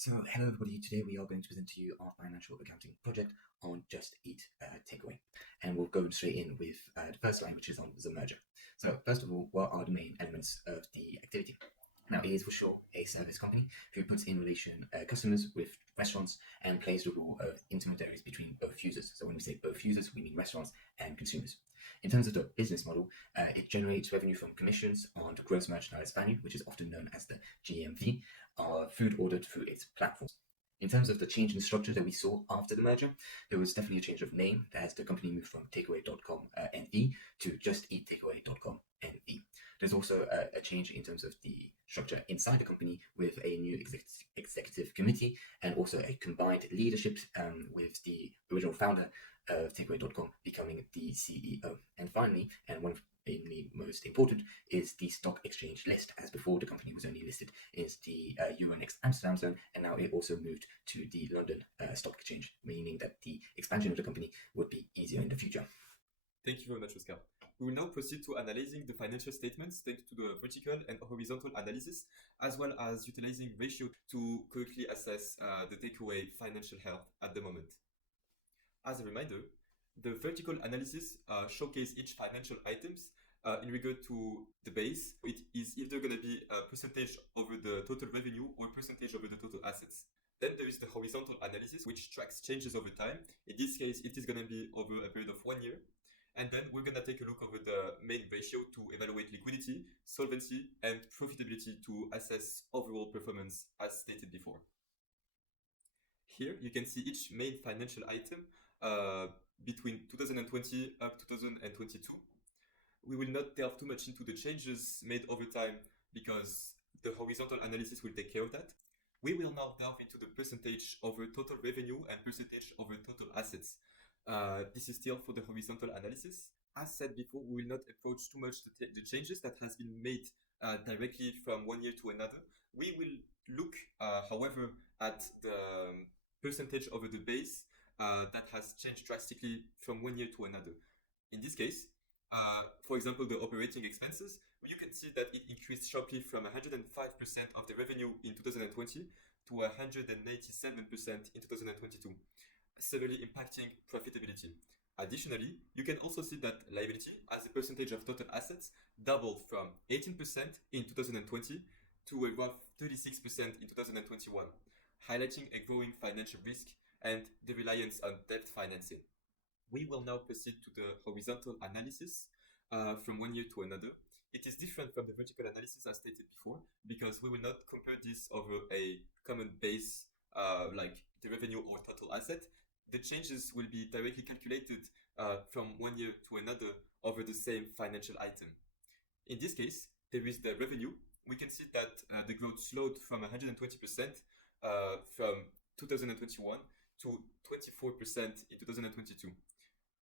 So, hello everybody. Today we are going to present to you our financial accounting project on Just Eat Takeaway, and we'll go straight in with the first line, which is on the merger. So, first of all, what are the main elements of the activity? Now, it is for sure a service company who puts in relation customers with restaurants and plays the role of intermediaries between both users. So, when we say both users, we mean restaurants and consumers. In terms of the business model, it generates revenue from commissions on the gross merchandise value, which is often known as the GMV, food ordered through its platforms. In terms of the change in structure that we saw after the merger, there was definitely a change of name as the company moved from takeaway.com NE to justeattakeaway.com NE. There's also a change in terms of the structure inside the company with a new executive committee and also a combined leadership with the original founder of takeaway.com becoming the CEO. And finally, and one of the most important, is the stock exchange list. As before, the company was only listed is the Euronext Amsterdam zone, and now it also moved to the London Stock Exchange, meaning that the expansion of the company would be easier in the future. Thank you very much, Oscar. We will now proceed to analyzing the financial statements thanks to the vertical and horizontal analysis, as well as utilizing ratio to correctly assess the takeaway financial health at the moment. As a reminder, the vertical analysis showcase each financial items in regard to the base. It is either going to be a percentage over the total revenue or percentage over the total assets. Then there is the horizontal analysis, which tracks changes over time. In this case, it is going to be over a period of 1 year. And then we're going to take a look over the main ratio to evaluate liquidity, solvency, and profitability to assess overall performance as stated before. Here, you can see each main financial item between 2020 up to 2022. We will not delve too much into the changes made over time because the horizontal analysis will take care of that. We will now delve into the percentage over total revenue and percentage over total assets. This is still for the horizontal analysis. As said before, we will not approach too much the changes that has been made directly from 1 year to another. We will look, however, at the percentage over the base that has changed drastically from 1 year to another. In this case, for example, the operating expenses, you can see that it increased sharply from 105% of the revenue in 2020 to 197% in 2022, severely impacting profitability. Additionally, you can also see that liability as a percentage of total assets doubled from 18% in 2020 to a rough 36% in 2021, highlighting a growing financial risk and the reliance on debt financing. We will now proceed to the horizontal analysis from 1 year to another. It is different from the vertical analysis as stated before because we will not compare this over a common base like the revenue or total asset. The changes will be directly calculated from 1 year to another over the same financial item. In this case, there is the revenue. We can see that the growth slowed from 120% from 2021 to 24% in 2022.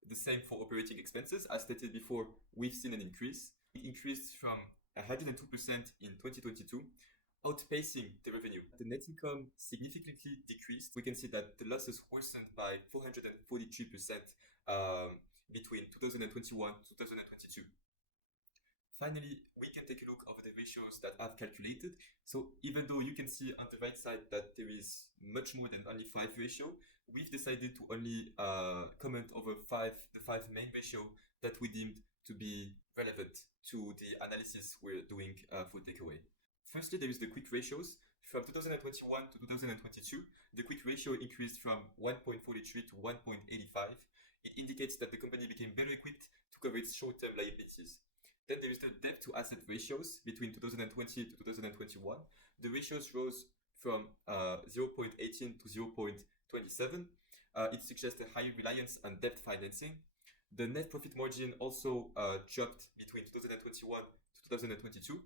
The same for operating expenses. As stated before, we've seen an increase. It increased from 102% in 2022, outpacing the revenue. The net income significantly decreased. We can see that the losses worsened by 443% between 2021 to 2022. Finally, we can take a look over the ratios that I've calculated. So even though you can see on the right side that there is much more than only 5 ratio, we've decided to only comment over the 5 main ratio that we deemed to be relevant to the analysis we're doing for takeaway. Firstly, there is the quick ratios. From 2021 to 2022, the quick ratio increased from 1.43 to 1.85. It indicates that the company became better equipped to cover its short-term liabilities. Then there is the debt to asset ratios between 2020 to 2021. The ratios rose from 0.18 to 0.27. It suggests a higher reliance on debt financing. The net profit margin also dropped between 2021 to 2022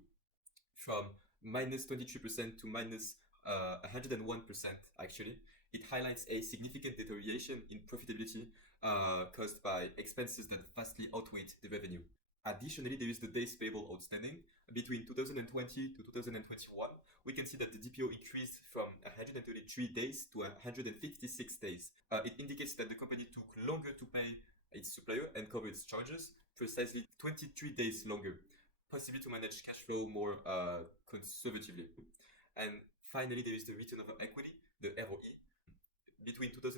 from minus 23% to minus 101% actually. It highlights a significant deterioration in profitability caused by expenses that vastly outweighed the revenue. Additionally, there is the days payable outstanding. Between 2020 to 2021, we can see that the DPO increased from 133 days to 156 days. It indicates that the company took longer to pay its supplier and cover its charges, precisely 23 days longer, possibly to manage cash flow more conservatively. And finally, there is the return over equity.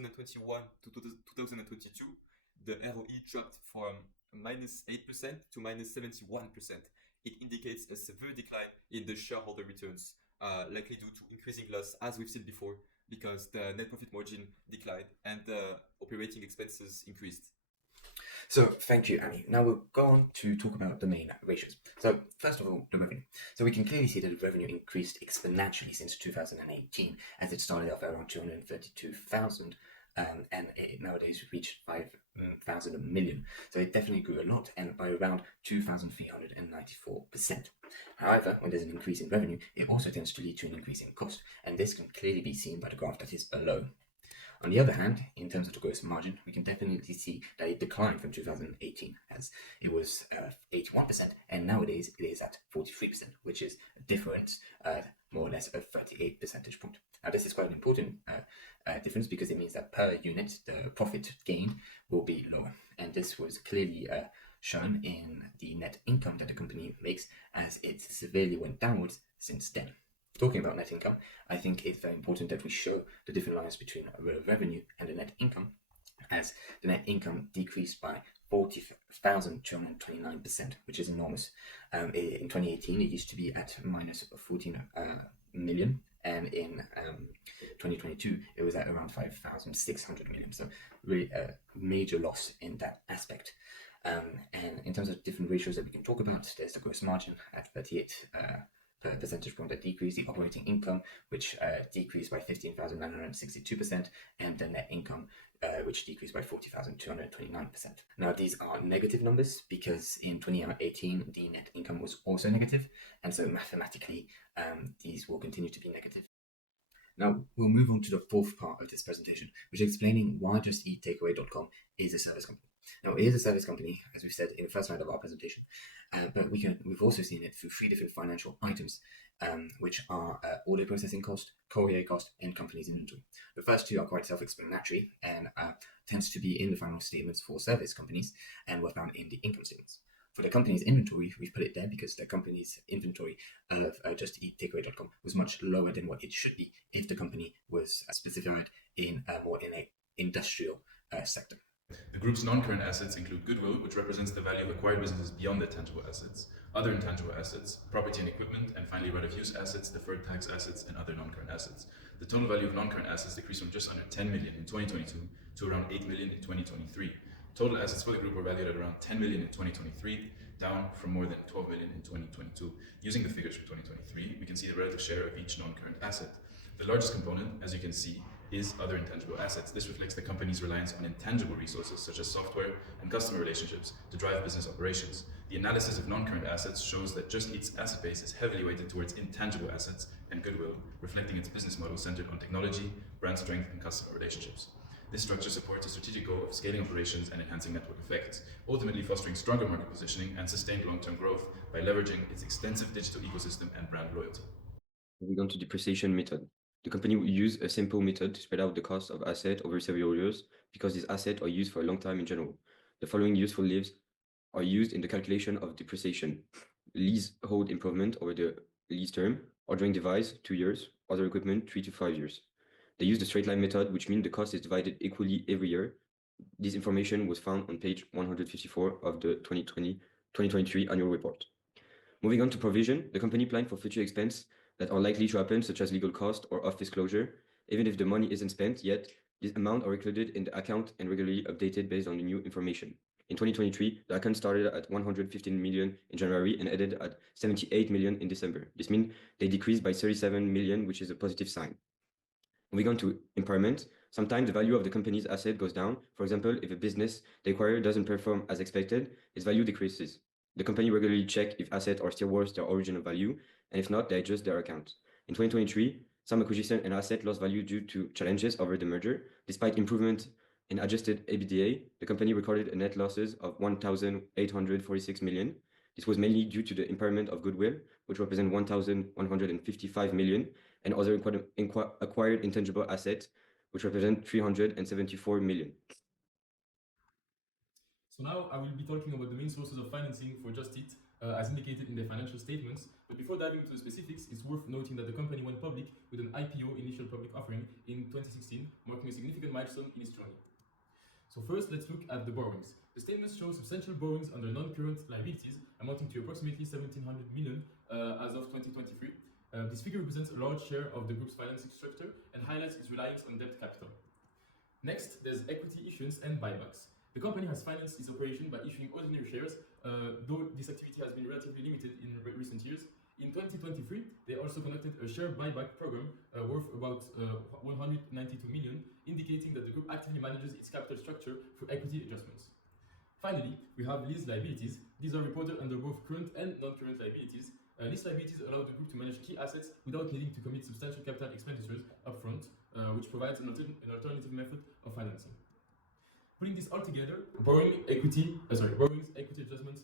2021 to 2022, the ROE dropped from -8% to -71%. It indicates a severe decline in the shareholder returns, likely due to increasing loss, as we've seen before, because the net profit margin declined and the operating expenses increased. So thank you, Annie. Now we'll go on to talk about the main ratios. So first of all, the revenue. So we can clearly see that the revenue increased exponentially since 2018, as it started off around 232,000, and it nowadays reached 5,000 million. So it definitely grew a lot, and by around 2,394%. However, when there's an increase in revenue, it also tends to lead to an increase in cost, and this can clearly be seen by the graph that is below. On the other hand, in terms of the gross margin, we can definitely see that it declined from 2018, as it was 81%, and nowadays it is at 43%, which is a difference more or less of 38 percentage point. Now, this is quite an important difference, because it means that per unit, the profit gained will be lower, and this was clearly shown in the net income that the company makes, as it severely went downwards since then. Talking about net income, I think it's very important that we show the different lines between revenue and the net income, as the net income decreased by 40,229%, which is enormous. In 2018, it used to be at minus 14 million, and in 2022, it was at around 5,600 million. So really a major loss in that aspect. And in terms of different ratios that we can talk about, there's the gross margin at 38 percentage point that decreased, the operating income, which decreased by 15,962%, and the net income, which decreased by 40,229%. Now, these are negative numbers because in 2018, the net income was also negative, and so mathematically, these will continue to be negative. Now, we'll move on to the fourth part of this presentation, which is explaining why JustEatTakeaway.com is a service company. Now, it is a service company, as we've said in the first slide of our presentation, but we've also seen it through three different financial items, which are order processing cost, courier cost, and company's inventory. The first two are quite self-explanatory and tends to be in the final statements for service companies and were found in the income statements. For the company's inventory, we've put it there because the company's inventory of JustEatTakeaway.com was much lower than what it should be if the company was specified in more in an industrial sector. The group's non-current assets include goodwill, which represents the value of acquired businesses beyond their tangible assets, other intangible assets, property and equipment, and finally right-of-use assets, deferred tax assets, and other non-current assets. The total value of non-current assets decreased from just under 10 million in 2022 to around 8 million in 2023. Total assets for the group were valued at around 10 million in 2023, down from more than 12 million in 2022. Using the figures for 2023, we can see the relative share of each non-current asset. The largest component, as you can see, is other intangible assets. This reflects the company's reliance on intangible resources such as software and customer relationships to drive business operations. The analysis of non-current assets shows that Just Eat's asset base is heavily weighted towards intangible assets and goodwill, reflecting its business model centered on technology, brand strength, and customer relationships. This structure supports a strategic goal of scaling operations and enhancing network effects, ultimately fostering stronger market positioning and sustained long-term growth by leveraging its extensive digital ecosystem and brand loyalty. Moving on to depreciation method. The company will use a simple method to spread out the cost of asset over several years because these assets are used for a long time in general. The following useful lives are used in the calculation of depreciation: leasehold improvement over the lease term, ordering device 2 years, other equipment 3 to 5 years. They use the straight line method, which means the cost is divided equally every year. This information was found on page 154 of the 2023 annual report. Moving on to provision, the company planned for future expense that are likely to happen, such as legal cost or office closure. Even if the money isn't spent yet, these amounts are included in the account and regularly updated based on the new information. In 2023, the account started at 115 million in January and ended at 78 million in December. This means they decreased by 37 million, which is a positive sign. Moving on to impairment, sometimes the value of the company's asset goes down. For example, if a business they acquire doesn't perform as expected, its value decreases. The company regularly checks if assets are still worth their original value, and if not, they adjust their accounts. In 2023, some acquisition and asset lost value due to challenges over the merger. Despite improvement in adjusted EBITDA, the company recorded a net losses of 1,846 million. This was mainly due to the impairment of goodwill, which represent 1,155 million, and other acquired intangible assets, which represent 374 million. So now I will be talking about the main sources of financing for Just Eat as indicated in their financial statements. But before diving into the specifics, it's worth noting that the company went public with an IPO, initial public offering, in 2016, marking a significant milestone in its journey. So first, let's look at the borrowings. The statements show substantial borrowings under non-current liabilities amounting to approximately 1,700 million as of 2023. This figure represents a large share of the group's financing structure and highlights its reliance on debt capital. Next, there's equity issuance and buybacks. The company has financed its operation by issuing ordinary shares, though this activity has been relatively limited in recent years. In 2023, they also conducted a share buyback program worth about 192 million, indicating that the group actively manages its capital structure through equity adjustments. Finally, we have lease liabilities. These are reported under both current and non-current liabilities. Lease liabilities allow the group to manage key assets without needing to commit substantial capital expenditures upfront, which provides an alternative method of financing. Putting this all together, borrowings, equity adjustments,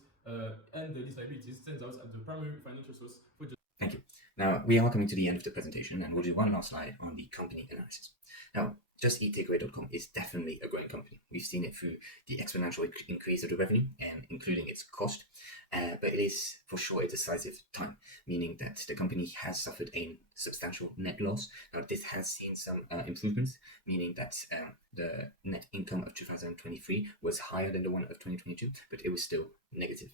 and the lease liabilities stands out as the primary financial source for. Thank you. Now, we are coming to the end of the presentation, and we'll do one last slide on the company analysis. Now, JustEatTakeaway.com is definitely a growing company. We've seen it through the exponential increase of the revenue and including its cost, but it is for sure a decisive time, meaning that the company has suffered a substantial net loss. Now, this has seen some improvements, meaning that the net income of 2023 was higher than the one of 2022, but it was still negative.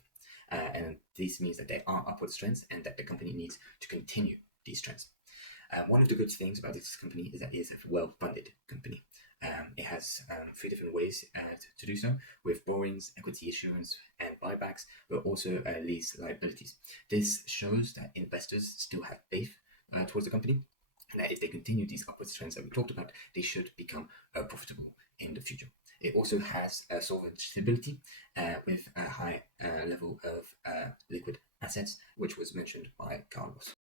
And this means that there are upward trends and that the company needs to continue these trends. One of the good things about this company is that it is a well-funded company. It has 3 different ways to do so, with borrowings, equity issuance, and buybacks, but also lease liabilities. This shows that investors still have faith towards the company, and that if they continue these upward trends that we talked about, they should become profitable in the future. It also has solvent stability with a high level of liquid assets, which was mentioned by Carlos.